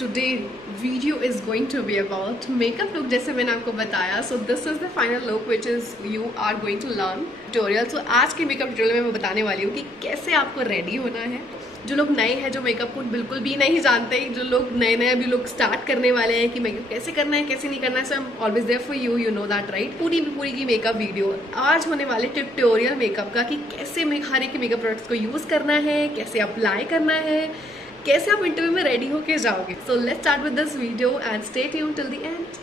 Today video is going to be about makeup look. जैसे मैंने आपको बताया, so this is the final look which is you are going to learn tutorial. सो आज के makeup tutorial में मैं बताने वाली हूँ कि कैसे आपको रेडी होना है। जो लोग नए हैं, जो मेकअप को बिल्कुल भी नहीं जानते, जो लोग नए नए अभी लोग स्टार्ट करने वाले हैं कि मेकअप कैसे करना है कैसे नहीं करना है, so I am always there for you, you know that right. पूरी की मेकअप वीडियो आज होने वाले ट्यूटोरियल मेकअप का कि कैसे हर एक मेकअप प्रोडक्ट्स को यूज करना है, कैसे अप्लाई करना है, कैसे आप इंटरव्यू में रेडी होके जाओगे। सो let's start with this video and stay tuned till the end.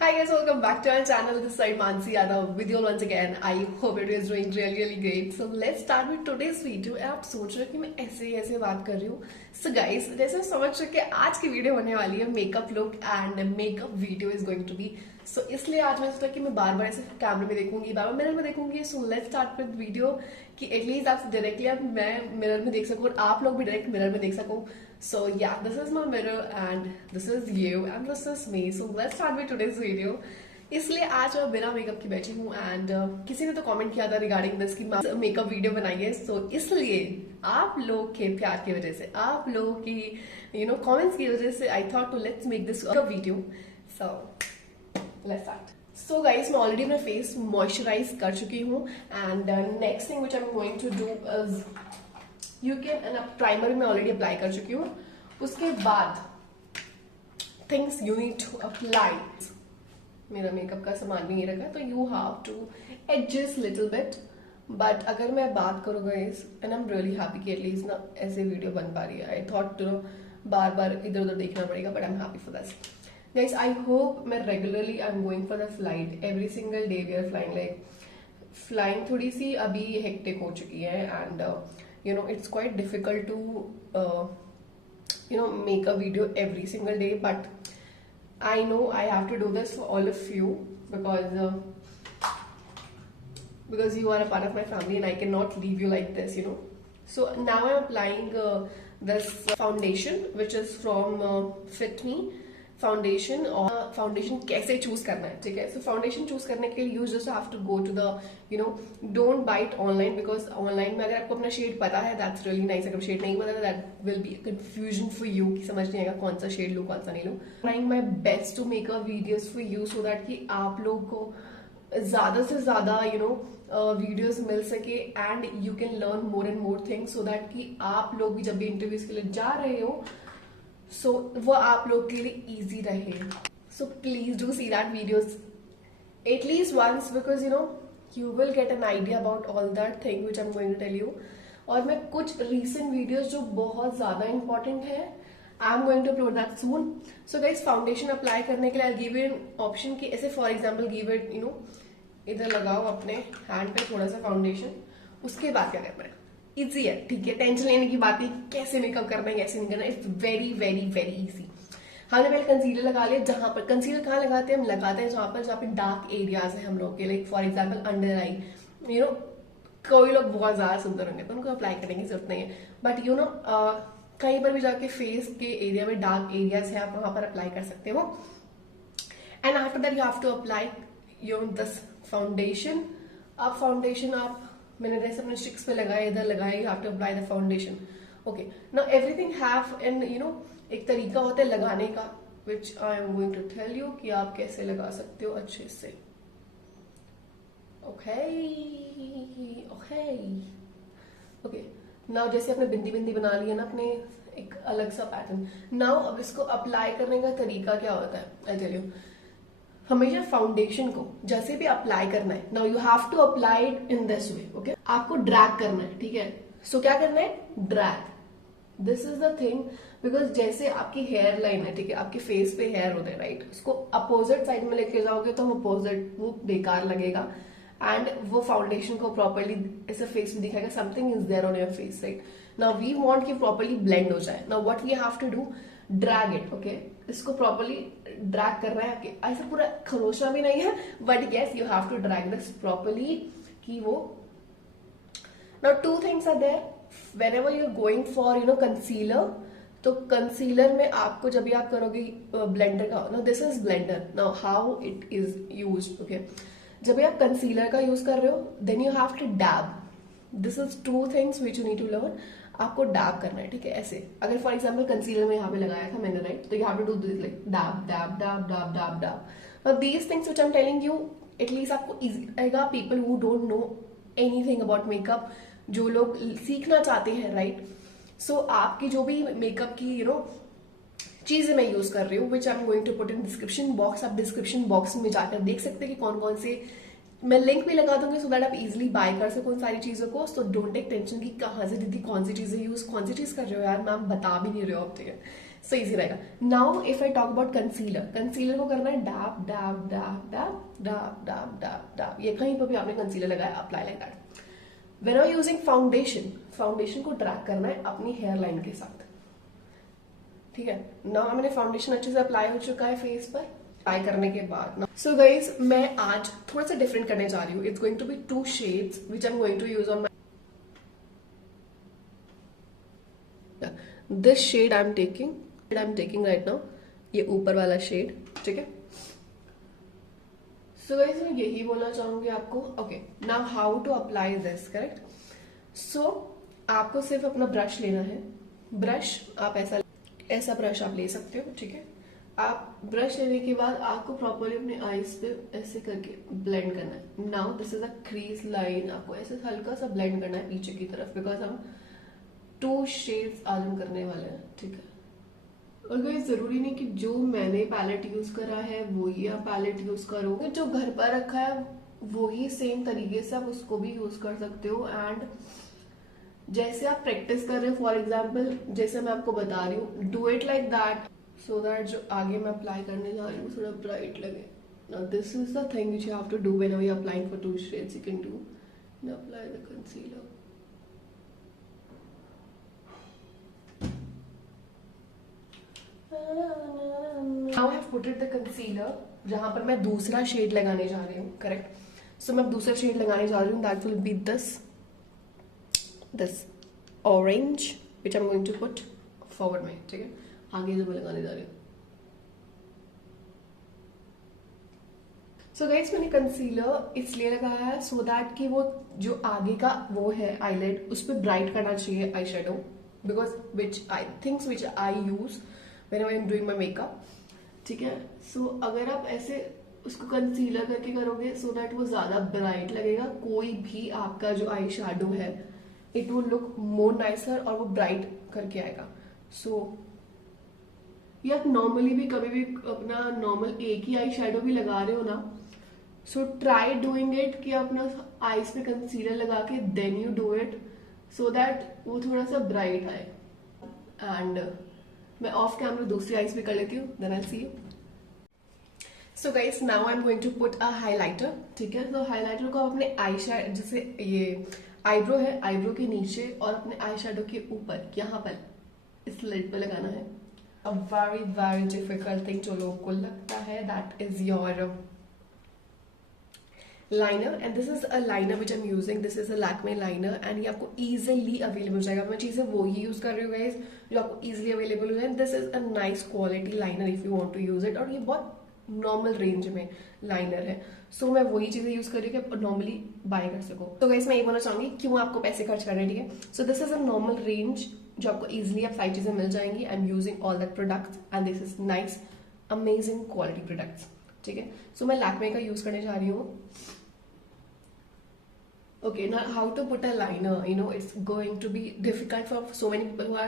Hi guys, welcome back to our channel. This is Mansi Yadav with you once again. I hope it is doing really great. So let's start with today's video. आप सोच रहे हो कि मैं ऐसे बात कर रही हूँ। So guys, जैसे समझ रहे कि आज की वीडियो होने वाली है makeup look and makeup video is going to be. So इसलिए आज मैं सोचा कि मैं बार ऐसे कैमरे में देखूंगी, बार मिरर में देखूंगी। सो लेट्स स्टार्ट विद वीडियो कि एटलीस्ट आप डायरेक्टली आप मैं मिरर में देख सकूँ और आप लोग भी डायरेक्ट मिरर में देख सकूँ। So yeah, this is my mirror and this is you and this is me. So let's start with today's video. इसलिए आज मैं बिना मेकअप की बैठी हूँ एंड किसी ने तो कमेंट किया था रिगार्डिंग दिस कि मेकअप वीडियो बनाइए। सो इसलिए आप लोग के प्यार की वजह से, आप लोगों की कमेंट्स की वजह से I thought to let's make this video. So let's start. So guys, मैं ऑलरेडी अपना फेस मॉइस्चराइज कर चुकी हूँ and next thing which I am going to do is you can primer में ऑलरेडी अप्लाई कर चुकी हूँ। उसके बाद things you need to apply. मेरा मेकअप का सामान भी नहीं रखा है तो you have to adjust little bit. But अगर मैं बात करूँ guys, and I am really happy कि एटलीस्ट ना ऐसे वीडियो बन पा रही है। आई थॉट बार इधर उधर देखना पड़ेगा but I am happy for this guys. I hope मैं regularly I am going for the flight every single day. We are flying like flying थोड़ी सी अभी हेक्टिक हो चुकी है and it's quite difficult to make a video every single day, but I know I have to do this for all of you because you are a part of my family and I cannot leave you like this. So now I'm applying this foundation which is from Fit Me foundation. और foundation कैसे choose करना है, ठीक है। सो foundation choose करने के लिए you just have to go to the don't bite online, because online में अगर आपको अपना शेड पता है दैट्स रियली नाइस। अगर शेड नहीं पता that will be confusion for you कि समझ नहीं आएगा कौन सा शेड लूँ कौन सा नहीं लूँ। Trying my best to make a videos for you so that कि आप लोग को ज्यादा से ज्यादा वीडियोस मिल सके and you can learn more and more things so that कि आप लोग भी जब भी इंटरव्यूज के लिए जा रहे हो सो वो आप लोग के लिए इजी रहे। So please do see that videos at least once because you will get an idea about all that thing which I am going to tell you. और मैं कुछ रिसेंट वीडियोज जो बहुत ज्यादा इंपॉर्टेंट है I am going to upload that soon. So guys, foundation apply करने के लिए I give you an option कि ऐसे फॉर एग्जाम्पल गिव इट इधर लगाओ अपने हैंड पे थोड़ा सा फाउंडेशन। उसके बाद क्या करना है, इजी है, ठीक है। टेंशन लेने की बात नहीं कैसे मेकअप करना है कैसे नहीं करना, it's very very very easy. हमने पहले कंसीलर लगा लिया। जहां पर कंसीलर कहाँ लगाते हैं, हम लगाते हैं जहां पे डार्क एरियाज है हम लोग के, लाइक फॉर एग्जाम्पल अंडर आई। कोई लोग बहुत ज्यादा सुंदर होंगे तो उनको अप्लाई करने की जरूरत नहीं है, बट कहीं पर भी जाके फेस के एरिया में डार्क एरियाज है आप वहां पर अप्लाई कर सकते हो। And after that you have to apply this foundation. अब फाउंडेशन आप मैंने जैसे अपने स्टिक्स पे लगाया, इधर लगाया, you have to apply the foundation. Okay, now everything have an एक तरीका होता है लगाने का which I am going to tell you कि आप कैसे लगा सकते हो अच्छे से। ओके ओके, नाउ जैसे आपने बिंदी बना ली है ना अपने एक अलग सा पैटर्न। नाउ अब इसको अप्लाई करने का तरीका क्या होता है आई टेल यू। हमेशा फाउंडेशन को जैसे भी अप्लाई करना है, now you have to apply it in this way. Okay, आपको ड्रैग करना है, ठीक है। सो क्या करना है, drag. This is the thing because जैसे आपकी हेयर लाइन है, ठीक है, आपके फेस पे हेयर होते हैं राइट, उसको अपोजिट साइड में लेके जाओगे तो अपोजिट वो बेकार लगेगा एंड वो फाउंडेशन को प्रॉपरली ऐसे फेस में दिखाएगा something is there on your face right. Now we want कि प्रॉपरली ब्लेंड हो जाए। Now what we have to do, drag it. Okay, इसको प्रॉपरली ड्रैग कर रहे हैं, ऐसा पूरा खरोशा भी नहीं है but yes you have to drag this properly कि वो। Now two things are there whenever you are going for concealer. तो कंसीलर में आपको जब भी आप करोगे ब्लेंडर का, now this is blender, now how it is used. Okay, जब भी आप कंसीलर का यूज कर रहे हो then you have to dab. This is two things which you need to learn. आपको डैब करना है, ठीक है, ऐसे। अगर फॉर एग्जाम्पल कंसीलर में यहाँ पे लगाया था मैंने, राइट, तो you have to do this like dab dab dab dab dab dab. और these things which I am telling you, at least आपको इजी रहेगा। People who don't know anything about makeup, जो लोग सीखना चाहते हैं, राइट, सो आपकी जो भी मेकअप की चीजें मैं यूज कर रही हूँ, which I am going to put in description box, आप डिस्क्रिप्शन बॉक्स में जाकर देख सकते हैं कि कौन कौन से, मैं लिंक भी लगा दूंगी सो दैट आप इजिली बाय कर सको उन सारी चीजों को। सो डोंट टेक टेंशन कि कहाँ से दीदी कौन सी चीजें यूज, कौन सी चीज कर रहे हो यार, मैम बता भी नहीं रहे हो आप, ठीक है, सो इजी रहेगा। Now if I talk about concealer, concealer को करना है dab dab dab dab dab dab dab dab, ये कहीं पर भी आपने कंसीलर लगाया, apply like that. When I using foundation, foundation को ट्रैक करना है अपनी हेयर लाइन के साथ, ठीक है। नाउ मैंने फाउंडेशन अच्छे से अप्लाई हो चुका है फेस पर, अप्लाई करने के बाद। सो गाइज मैं आज थोड़ा सा डिफरेंट करने जा रही हूँ। It's going to be 2 shades which I am going to use on my, this shade I am taking right now, ये ऊपर वाला शेड, ठीक है। सो गाइज मैं यही बोलना चाहूंगी आपको। Okay, now how to apply this, correct. So आपको सिर्फ अपना ब्रश लेना है, ब्रश आप ऐसा ब्रश आप ले सकते हो, ठीक है। आप ब्रश लेने के बाद आपको प्रॉपरली अपने आईज पे ऐसे करके ब्लेंड करना है। Now this is a crease line, आपको ऐसे हल्का सा ब्लेंड करना है पीछे की तरफ, बिकॉज हम 2 शेड्स आज हम करने वाले हैं, ठीक है। और गाइस जरूरी नहीं कि जो मैंने पैलेट यूज करा है वो ही आप पैलेट यूज करो, जो घर पर रखा है वो ही सेम तरीके से आप उसको भी यूज कर सकते हो। एंड जैसे आप प्रैक्टिस कर रहे हो, फॉर एग्जाम्पल जैसे मैं आपको बता रही हूँ, do it like that so that जो आगे मैं अप्लाई करने जा रही हूँ थोड़ा ब्राइट लगे। Now this is the thing which you have to do whenever you're applying for 2 shades. You can do and apply the concealer. Now I have put it the concealer, जहां पर मैं दूसरा शेड लगाने जा रही हूँ, correct. सो मैं दूसरा शेड लगाने जा रही हूँ, that will be this orange which I am going to put forward में, ठीक है, आगे जो मैं लगाने जा रही हूँ। सो गाइस मैंने कंसीलर इसलिए लगाया है सो दैट कि वो जो आगे का वो है आईलाइट, उस पर ब्राइट करना चाहिए eye shadow, because which I use when I am doing my makeup, ठीक है। सो अगर आप ऐसे उसको कंसीलर करके करोगे सो दैट वो ज्यादा ब्राइट लगेगा, कोई भी आपका जो आई शेडो है it will look more nicer और वो ब्राइट करके आएगा। सो या आप नॉर्मली भी कभी भी अपना नॉर्मल एक ही आई शेडो भी लगा रहे हो ना, सो ट्राई डूइंग इट कि अपना आईज पे कंसीलर लगा के then you do it so that वो थोड़ा सा ब्राइट आए। एंड मैं ऑफ कैमरा दूसरी आईज पे कर लेती हूँ, then I see you. So guys now I am going to put a highlighter, ठीक है। तो हाइलाइटर को आप अपने आई शेडो, जैसे ये आईब्रो है, आईब्रो के नीचे और अपने आई शेडो के ऊपर यहाँ पर इस लिड पे लगाना है। A very very difficult thing जो लोगों को लगता है, that is your liner and this is a liner which I'm using, this is a Lakme liner and ये आपको easily available हो जाएगा। मैं चीजें वो ही यूज कर रही हूँ गाइज जो आपको easily available हो जाए। This is a nice quality liner if you want to use it और ये बहुत नॉर्मल रेंज में लाइनर है। सो मैं वही चीजें यूज कर रही हूँ कि आप नॉर्मली बाय कर सको। तो गाइस मैं ये बोलना चाहूंगी क्यों आपको पैसे खर्च करने, ठीक है। सो this is a normal range जो आपको इजिली आप सारी चीजें मिल जाएंगी। I am using all that products and this is nice amazing quality products, ठीक है। सो मैं लैक्मे का यूज करने जा रही हूँ। Okay, now how to put a liner, it's going to be difficult for so many people who are,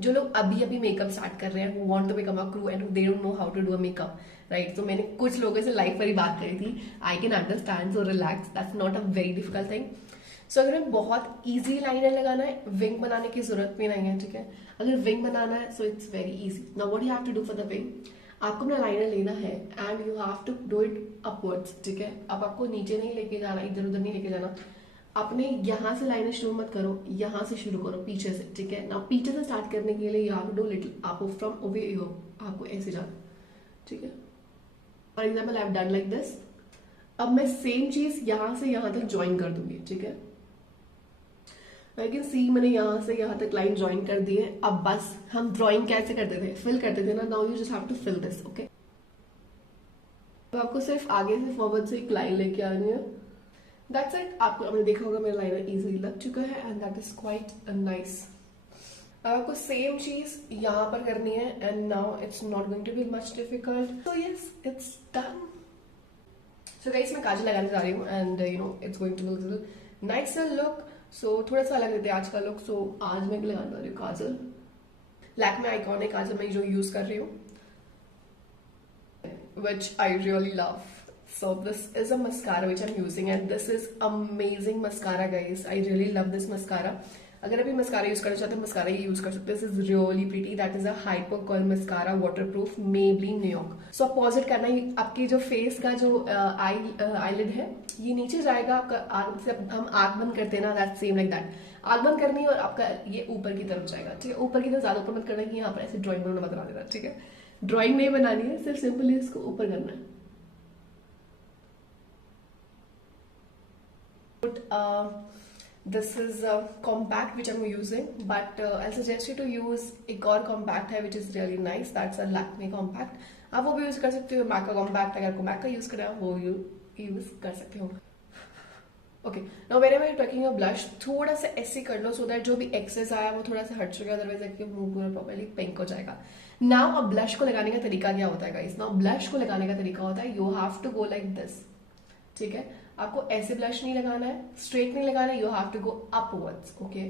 जो लोग अभी मेकअप स्टार्ट कर रहे हैं, who want to become a crew and they don't know how to do a makeup, right? So मैंने कुछ लोगों से लाइव पर ही बात करी थी। I can understand, so relax, that's not a very difficult thing. So अगर हमें बहुत easy लाइनर लगाना है, विंग बनाने की जरूरत भी नहीं है, ठीक है। अगर विंग बनाना है so it's very easy. Now what you have to do for the wing, आपको अपना लाइनर लेना है and you have to do it upwards, ठीक है। अब आपको नीचे नहीं लेके जाना, इधर उधर नहीं लेके जाना, अपने यहाँ से लाइनर शुरू मत करो, यहाँ से शुरू करो पीछे से, ठीक है ना। पीछे से स्टार्ट करने के लिए you have to do little up from away, आपको ऐसे जाना, ठीक है। For example I have done like this. अब मैं सेम चीज यहाँ से यहाँ तक ज्वाइन कर दूंगी, ठीक है। आई कैन सी मैंने यहाँ से यहाँ तक लाइन ज्वाइन कर दी है। अब बस हम ड्रॉइंग कैसे करते थे, फिल करते थे ना, now you just have to fill this, okay. तो आपको सिर्फ आगे से फॉरवर्ड से एक लाइन लेके आनी है, दैट्स इट। आपने देखा होगा मेरा लाइनर इजीली लग चुका है and that is quite nice आपको सेम चीज यहाँ पर करनी है and now it's not going to be much difficult, so yes it's done. So guys मैं काजल लगाने जा रही हूँ and you know it's going to be little nicer look, so थोड़ा सा अलग रहता है आज का लुक। सो आज मैं लगाने वाली हूँ काजल, लैक्मे आइकॉनिक काजल मैं जो यूज कर रही हूँ, which I really love. So this is a mascara which I'm using and this is amazing mascara guys. I really love this mascara. अगर अभी मस्कारा यूज करना चाहते हैं मस्कारा ही यूज कर सकते हैं। This is really pretty, that is a hyper curl mascara, waterproof, Maybelline New York. So opposite करना ही आपकी जो फेस का जो आईलिड है ये नीचे जाएगा, आपका आग से हम आग बंद करते हैं ना, दैट सेम लाइक दैट। आग बंद करनी है और आपका ये ऊपर की तरफ जाएगा, ठीक है। ऊपर की तरफ ज्यादा ऊपर मत करना है, यहाँ पर ऐसे ड्रॉइंग बनाना बना देना, ठीक है। ड्रॉइंग नहीं बनानी है, सिर्फ सिंपली इसको ऊपर करना है। This is a compact which I'm using, but I'll suggest you to use एक और compact है which is really nice, that's a Lakme compact। आप वो भी यूज कर सकते हो, मैक का compact, अगर आपको मैक का यूज करना है वो यूज कर सकते हो। Okay, now whenever you talking your blush, थोड़ा सा ऐसे कर लो सो दैट जो भी एक्सेस आया वो थोड़ा सा हट चुका है, अदरवाइज आपके मुंह पूरा प्रॉपर्ली पिंक हो जाएगा। नाउ अब ब्लश को लगाने का तरीका क्या होता है गाइस? नाउ ब्लश को लगाने का तरीका होता है you have to go like this, ठीक है। आपको ऐसे ब्लश नहीं लगाना है, स्ट्रेट नहीं लगाना है, you have to go upwards, okay.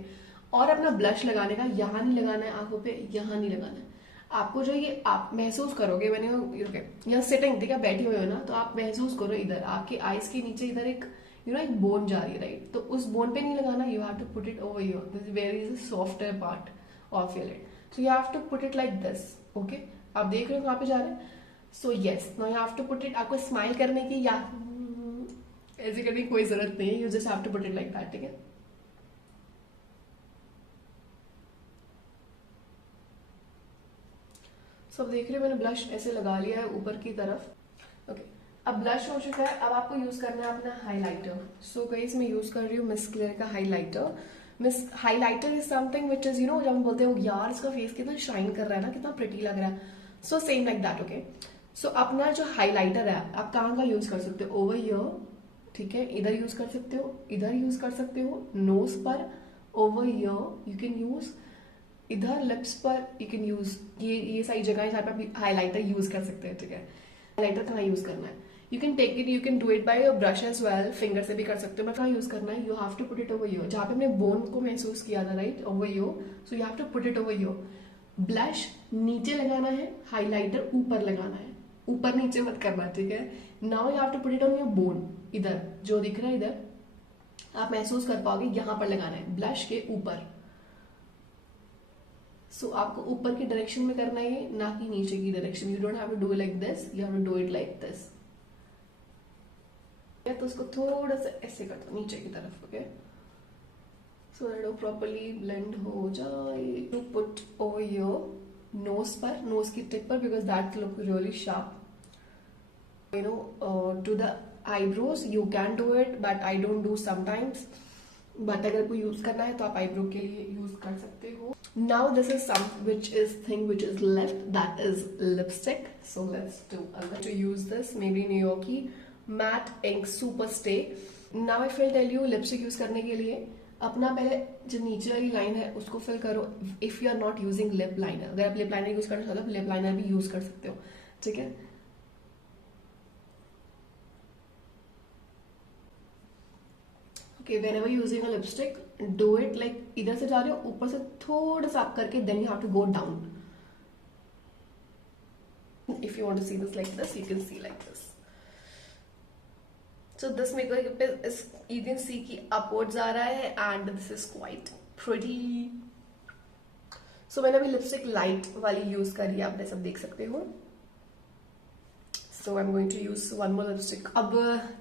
और अपना ब्लश लगाने का यहाँ नहीं लगाना है आंखों पे, यहाँ नहीं लगाना है। आपको जो ये आप महसूस करोगे मैंने यहाँ सिटिंग, ठीक है, बैठी हुई हो ना, तो आप महसूस करो इधर आपके आईज के नीचे इधर एक एक बोन जा रही है, राइट। तो उस बोन पे नहीं लगाना, you have to put it over your, this where is a softer part of your lid, so you have to put it like this, okay. आप देख रहे हो कहाँ पे जा रहे हैं? So yes, now you have to put it. आपको स्माइल करने की या ऐसे करने की कोई जरूरत नहीं है, you just have to put it like that, ठीक है। सो अब देख रहे हो मैंने ब्लश ऐसे लगा लिया है ऊपर की तरफ, ओके। अब ब्लश हो चुका है, अब आपको यूज करना है अपना हाइलाइटर। सो गाइस मैं यूज कर रही हूँ मिस क्लेयर का highlighter. Miss highlighter is something which is जब हम बोलते हो यार इसका फेस कितना शाइन कर रहा है ना, कितना प्रिटी लग रहा है, so same like that, okay. So अपना जो हाइलाइटर है आप कहाँ का यूज कर सकते हो? ओवर हियर, ठीक है, इधर यूज कर सकते हो, इधर यूज कर सकते हो, नोज पर, over here you can use, इधर लिप्स पर यू कैन यूज, ये सारी जगह जहाँ पे आप हाइलाइटर यूज कर सकते हैं, ठीक है। हाइलाइटर कहाँ यूज करना है? You can take it, you can do it by your brush as well, finger से भी कर सकते हो। मैं कहाँ यूज करना है? You have to put it over your, जहाँ पे हमने बोन को महसूस किया था, right, over your, so you have to put it over your. Blush नीचे लगाना है, हाइलाइटर ऊपर लगाना है, ऊपर नीचे मत करना, ठीक है। Now you have to put it on your bone, इधर जो दिख रहा है इधर आप महसूस कर पाओगे, यहां पर लगाना है ब्लश के ऊपर। सो आपको ऊपर की डायरेक्शन में करना है, ना कि नीचे की direction. You don't have to do like this, you have to do it like this. तो उसको थोड़ा सा ऐसे कर दो नीचे की तरफ, ओके, सो दैट वो प्रॉपर्ली ब्लेंड हो जाए। To put over your nose पर, नोज की टिप पर, because that look really sharp. To the eyebrows you can do it, but I don't do sometimes, but अगर कोई यूज करना है तो आप आईब्रो के लिए यूज कर सकते हो। Now this is some which is left, that is lipstick, so let's do to use this Maybelline New Yorkie matte ink super stay। Now if I tell you lipstick use करने के लिए अपना पहले जो नीचे वाली लाइन है उसको फिल करो। If you are not using lip liner, अगर आप लिप लाइनर यूज करना चाहते हो लिप लाइनर भी यूज कर सकते हो, ठीक है। whenever using a lipstick, do it like इधर से जा रहे हो ऊपर से थोड़ा सा up करके, then you have to go down। If you want to see this like this, you can see like this। So this makeup is, you can see कि upwards आ रहा है and this is quite pretty। So मैंने अभी lipstick light वाली use करी है, आप सब देख सकते हो। So I'm going to use one more lipstick। अब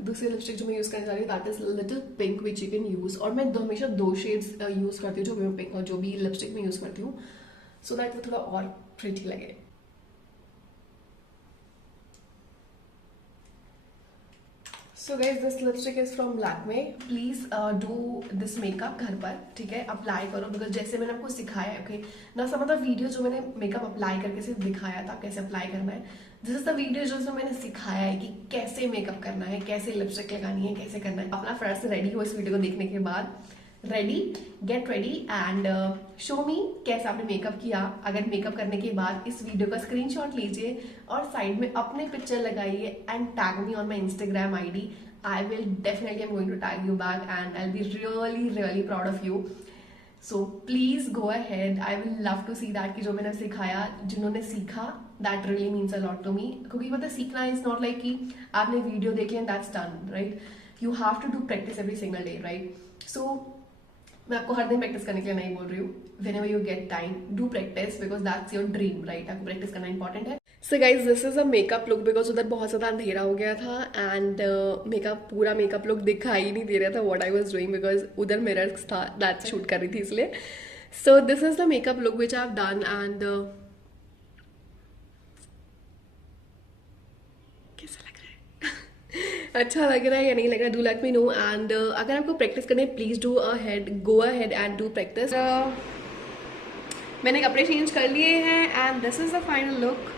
दूसरी लिपस्टिक जो मैं यूज करने जा रही हूँ that is little pink which you can use। और मैं हमेशा दो शेड्स यूज करती हूँ जो मैं पिंक और जो भी लिपस्टिक में यूज करती हूँ, so that वो थोड़ा और प्रिटी लगे। So guys, this lipstick is from Lakme। Please do this makeup घर पर, ठीक है, अप्लाई करो, बिकॉज जैसे मैंने आपको सिखाया है, ओके ना, सब मतलब वीडियो जो मैंने मेकअप अप्लाई करके सिर्फ दिखाया था कैसे अप्लाई करना है, दिस इज द वीडियो जो मैंने सिखाया है कि कैसे मेकअप करना है, कैसे लिपस्टिक लगानी है, कैसे करना है। अपना फ्रेंड से रेडी हो इस वीडियो को देखने के बाद, ready, get ready and show मी कैसे आपने मेकअप किया। अगर मेकअप करने के बाद इस वीडियो का स्क्रीनशॉट लीजिए और साइड में अपने पिक्चर लगाइए and tag me on my Instagram ID. I will definitely am going to tag you back and I'll be really proud of you. So please go ahead. I will love to see that कि जो मैंने सिखाया, जिन्होंने सीखा, that really means a lot to me. क्योंकि मतलब सीखना is not like कि आपने वीडियो देख लिया and that's done, right? You have to do practice every single day, right? So मैं आपको हर दिन प्रैक्टिस करने के लिए नहीं बोल रही हूँ. Whenever you get time, do practice because that's your dream, right? आपको प्रैक्टिस करना important है. So guys, this is a makeup look because उधर बहुत ज़्यादा अंधेरा हो गया था and पूरा मेकअप लुक दिखाई ही नहीं दे रहा था what I was doing because उधर मिरर्स था, that शूट कर रही थी इसलिए. So this is the makeup look which I have done and कैसा लग रहा है? अच्छा लग रहा है या नहीं लग रहा है? Do let me know and अगर आपको प्रैक्टिस करनी है please go ahead and do practice. मैंने कपड़े चेंज कर लिए हैं and this is the final look.